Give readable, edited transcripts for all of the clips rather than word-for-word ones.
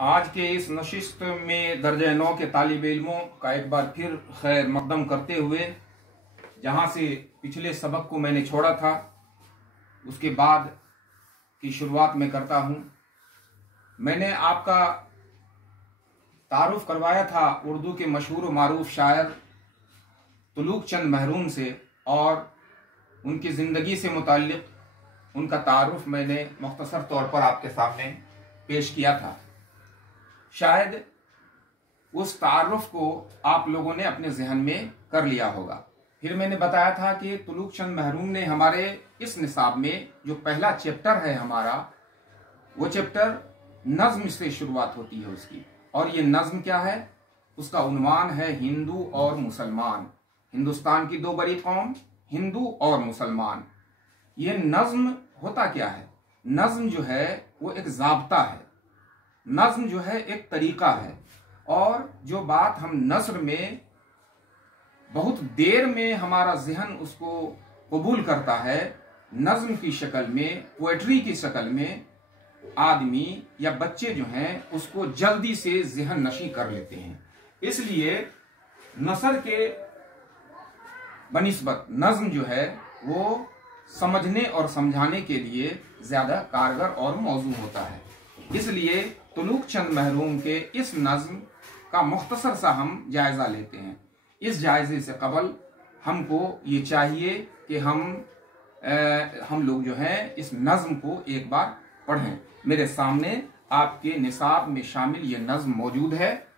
आज के इस नशिस्त में दर्जा 9 के तालिब इल्मों का एक बार फिर खैर मकदम करते हुए, जहाँ से पिछले सबक को मैंने छोड़ा था उसके बाद की शुरुआत में करता हूँ। मैंने आपका तारुफ करवाया था उर्दू के मशहूर व मारूफ शायर तुलूक चंद महरूम से, और उनकी ज़िंदगी से मुताल्लिक़ उनका तारुफ मैंने मुख्तसर तौर पर आपके सामने पेश किया था। शायद उस तारुफ को आप लोगों ने अपने जहन में कर लिया होगा। फिर मैंने बताया था कि तुलूक चंद महरूम ने हमारे इस निसाब में जो पहला चैप्टर है हमारा, वो चैप्टर नज्म से शुरुआत होती है उसकी, और ये नज्म क्या है, उसका उन्वान है हिंदू और मुसलमान। हिंदुस्तान की दो बड़ी कौम, हिंदू और मुसलमान। ये नज्म होता क्या है? नज्म जो है वो एक ज़ाब्ता है, नज्म जो है एक तरीका है, और जो बात हम नस्र में बहुत देर में हमारा जहन उसको कबूल करता है, नज्म की शक्ल में, पोएट्री की शक्ल में आदमी या बच्चे जो हैं उसको जल्दी से जहन नशी कर लेते हैं। इसलिए नसर के बनिस्बत नज्म जो है वो समझने और समझाने के लिए ज्यादा कारगर और मौजू होता है। इसलिए तुलूक चंद महरूम के इस नज्म का मुख्तसर सा हम जायजा लेते हैं। इस जायजे से कबल हमको ये चाहिए कि हम लोग जो हैं इस नज्म को एक बार पढ़ें। मेरे सामने आपके निसाब में शामिल ये नज्म मौजूद है,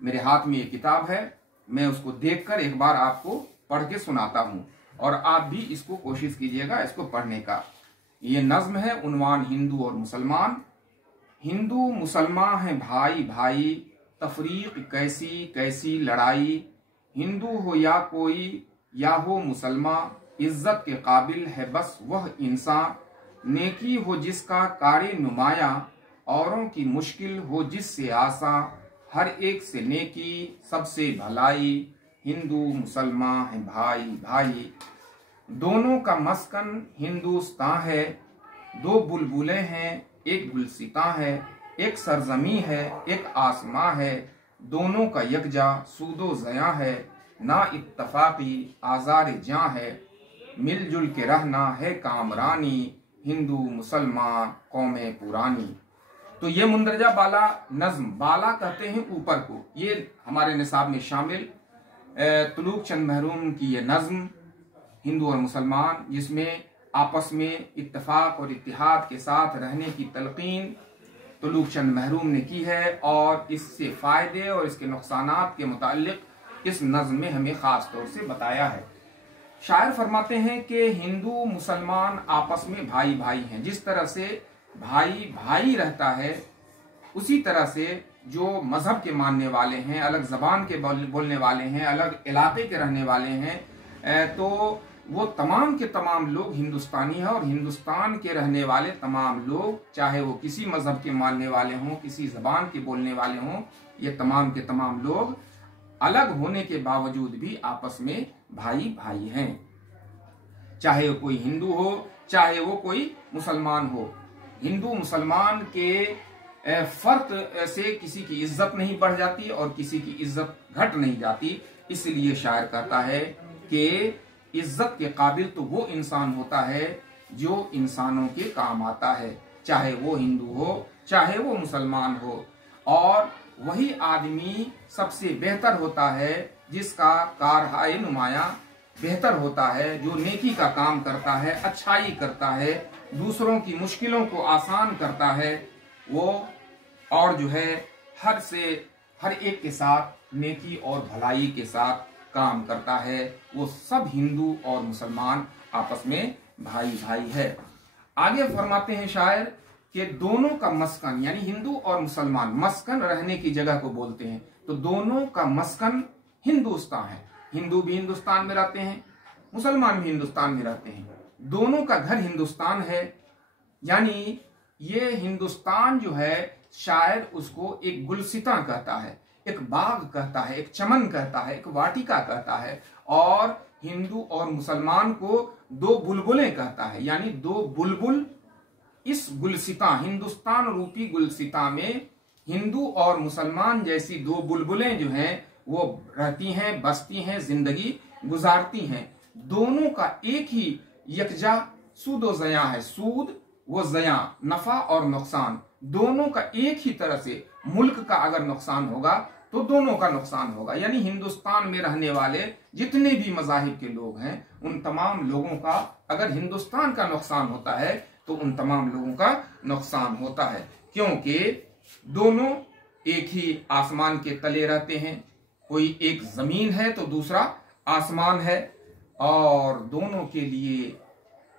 मेरे हाथ में ये किताब है। मैं उसको देखकर एक बार आपको पढ़ के सुनाता हूं, और आप भी इसको कोशिश कीजिएगा इसको पढ़ने का। ये नज्म है, उन्वान हिंदू और मुसलमान। हिंदू मुसलमान हैं भाई भाई, तफरीक कैसी कैसी लड़ाई। हिंदू हो या कोई या हो मुसलमान, इज्जत के काबिल है बस वह इंसान। नेकी हो जिसका कारी नुमाया, औरों की मुश्किल हो जिससे आसा। हर एक से नेकी सबसे भलाई, हिंदू मुसलमान है भाई भाई। दोनों का मस्कन हिंदुस्तान है, दो बुलबुलें हैं एक गुलसितां है। एक सरजमी है एक आसमां है, दोनों का यकजा सूदो ज़यां है। ना इत्तफाकी आज़ार जां है, मिलजुल के रहना है कामरानी। हिंदू मुसलमान कौमें पुरानी। तो ये मुंदरजा बाला नज्म, बाला कहते हैं ऊपर को, ये हमारे निसाब में शामिल तुलूक चंद महरूम की ये नज्म हिंदू और मुसलमान, जिसमें आपस में इत्तेफाक और इत्तिहाद के साथ रहने की तलकीन तुलूक चंद महरूम ने की है, और इससे फायदे और इसके नुकसानात के मुताल्लिक इस नज्म में हमें खास तौर से बताया है। शायर फरमाते हैं कि हिंदू मुसलमान आपस में भाई भाई हैं। जिस तरह से भाई भाई रहता है, उसी तरह से जो मजहब के मानने वाले हैं, अलग जबान के बोलने वाले हैं, अलग इलाके के रहने वाले हैं, तो वो तमाम के तमाम लोग हिंदुस्तानी हैं। और हिंदुस्तान के रहने वाले तमाम लोग, चाहे वो किसी मजहब के मानने वाले हों, किसी जबान के बोलने वाले हों, ये तमाम के तमाम लोग अलग होने के बावजूद भी आपस में भाई भाई हैं। चाहे वो कोई हिंदू हो, चाहे वो कोई मुसलमान हो। हिंदू मुसलमान के फर्क से किसी की इज्जत नहीं बढ़ जाती और किसी की इज्जत घट नहीं जाती। इसलिए शायर कहता है कि इज्जत के काबिल तो वो इंसान होता है जो इंसानों के काम आता है, चाहे वो हिंदू हो चाहे वो मुसलमान हो। और वही आदमी सबसे बेहतर होता है जिसका कारहाय नुमाया बेहतर होता है, जो नेकी का काम करता है, अच्छाई करता है, दूसरों की मुश्किलों को आसान करता है वो, और जो है हर एक के साथ नेकी और भलाई के साथ काम करता है। वो सब हिंदू और मुसलमान आपस में भाई भाई है। आगे फरमाते हैं शायर कि दोनों का मस्कन, यानी हिंदू और मुसलमान, मस्कन रहने की जगह को बोलते हैं, तो दोनों का मस्कन हिंदुस्तान है। हिंदू भी हिंदुस्तान में रहते हैं, मुसलमान भी हिंदुस्तान में रहते हैं, दोनों का घर हिंदुस्तान है। यानी ये हिंदुस्तान जो है, शायर उसको एक गुलसिता कहता है, एक बाग कहता है, एक चमन कहता है, एक वाटिका कहता है, और हिंदू और मुसलमान को दो बुलबुलें कहता है। यानी दो बुलबुल इस गुलसिता, हिंदुस्तान रूपी गुलसिता में हिंदू और मुसलमान जैसी दो बुलबुलें जो हैं वो रहती हैं, बसती हैं, जिंदगी गुजारती हैं। दोनों का एक ही यकजा सूद व ज़या है। सूद वो ज़या, नफा और नुकसान, दोनों का एक ही तरह से। मुल्क का अगर नुकसान होगा तो दोनों का नुकसान होगा। यानी हिंदुस्तान में रहने वाले जितने भी मज़ाहिब के लोग हैं उन तमाम लोगों का अगर हिंदुस्तान का नुकसान होता है तो उन तमाम लोगों का नुकसान होता है, क्योंकि दोनों एक ही आसमान के तले रहते हैं। कोई एक जमीन है तो दूसरा आसमान है, और दोनों के लिए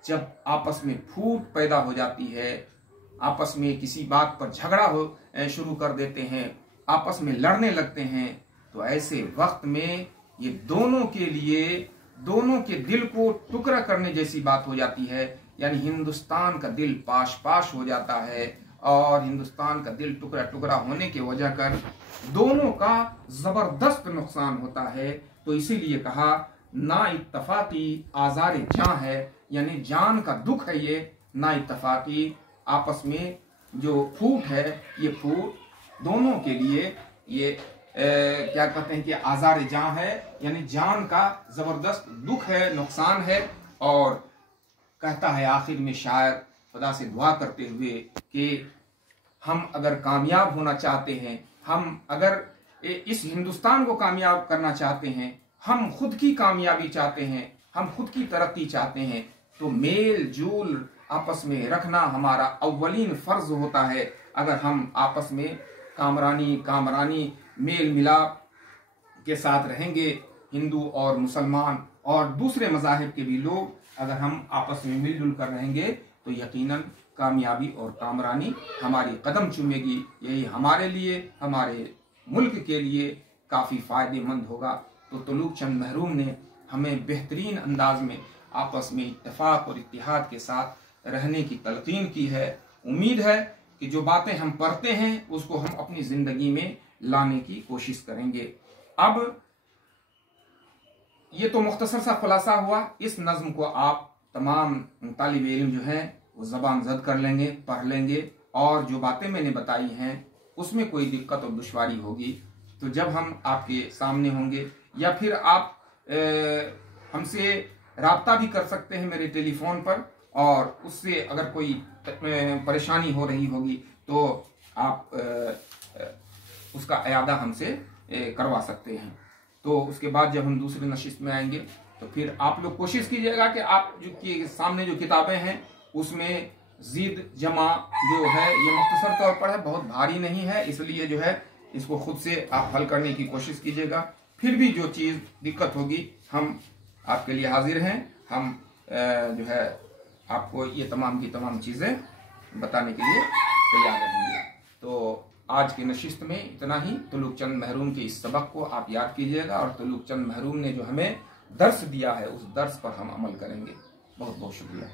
जब आपस में फूट पैदा हो जाती है, आपस में किसी बात पर झगड़ा हो शुरू कर देते हैं, आपस में लड़ने लगते हैं, तो ऐसे वक्त में ये दोनों के लिए, दोनों के दिल को टुकड़ा करने जैसी बात हो जाती है। यानी हिंदुस्तान का दिल पाश पाश हो जाता है, और हिंदुस्तान का दिल टुकड़ा टुकड़ा होने के वजह कर दोनों का जबरदस्त नुकसान होता है। तो इसीलिए कहा ना इत्तफाकी आज़ार जान है, यानी जान का दुख है ये। ना इत्तफाकी आपस में जो फूट है, ये फूट दोनों के लिए ये क्या कहते हैं कि आज़ार जान है, यानी जान का जबरदस्त दुख है, नुकसान है। और कहता है आखिर में शायर खुदा से दुआ करते हुए कि हम अगर कामयाब होना चाहते हैं, हम अगर इस हिंदुस्तान को कामयाब करना चाहते हैं, हम खुद की कामयाबी चाहते हैं, हम खुद की तरक्की चाहते हैं, तो मेल जोल आपस में रखना हमारा अव्वलीन फर्ज होता है। अगर हम आपस में कामरानी मेल मिलाप के साथ रहेंगे, हिंदू और मुसलमान और दूसरे मज़ाहिब के भी लोग अगर हम आपस में मिलजुल कर रहेंगे तो यकीनन कामयाबी और कामरानी हमारी कदम चूमेगी। यही हमारे लिए, हमारे मुल्क के लिए काफ़ी फ़ायदेमंद होगा। तो तुलुक चंद महरूम ने हमें बेहतरीन अंदाज में आपस में इत्तेफाक और इत्तिहाद के साथ रहने की तलकीन की है। उम्मीद है कि जो बातें हम पढ़ते हैं उसको हम अपनी ज़िंदगी में लाने की कोशिश करेंगे। अब ये तो मुख्तसर सा खुलासा हुआ। इस नज़्म को आप तमाम तालिब इल्म जो हैं वो ज़बान ज़द कर लेंगे, पढ़ लेंगे, और जो बातें मैंने बताई हैं उसमें कोई दिक्कत और दुश्वारी होगी तो जब हम आपके सामने होंगे, या फिर आप हमसे राब्ता भी कर सकते हैं मेरे टेलीफोन पर, और उससे अगर कोई परेशानी हो रही होगी तो आप उसका अयादा हमसे करवा सकते हैं। तो उसके बाद जब हम दूसरे नशिस्त में आएंगे तो फिर आप लोग कोशिश कीजिएगा कि आप जो सामने जो किताबें हैं उसमें ज़ीद जमा जो है ये मुख्तसर तौर पर है, बहुत भारी नहीं है, इसलिए जो है इसको खुद से आप हल करने की कोशिश कीजिएगा। फिर भी जो चीज़ दिक्कत होगी हम आपके लिए हाजिर हैं। हम जो है आपको ये तमाम की तमाम चीज़ें बताने के लिए तैयार रहेंगे। तो आज की नशिस्त में इतना ही। तुलुक चंद महरूम के इस सबक को आप याद कीजिएगा, और तुलुक चंद महरूम ने जो हमें दर्स दिया है उस दर्स पर हम अमल करेंगे। बहुत बहुत शुक्रिया।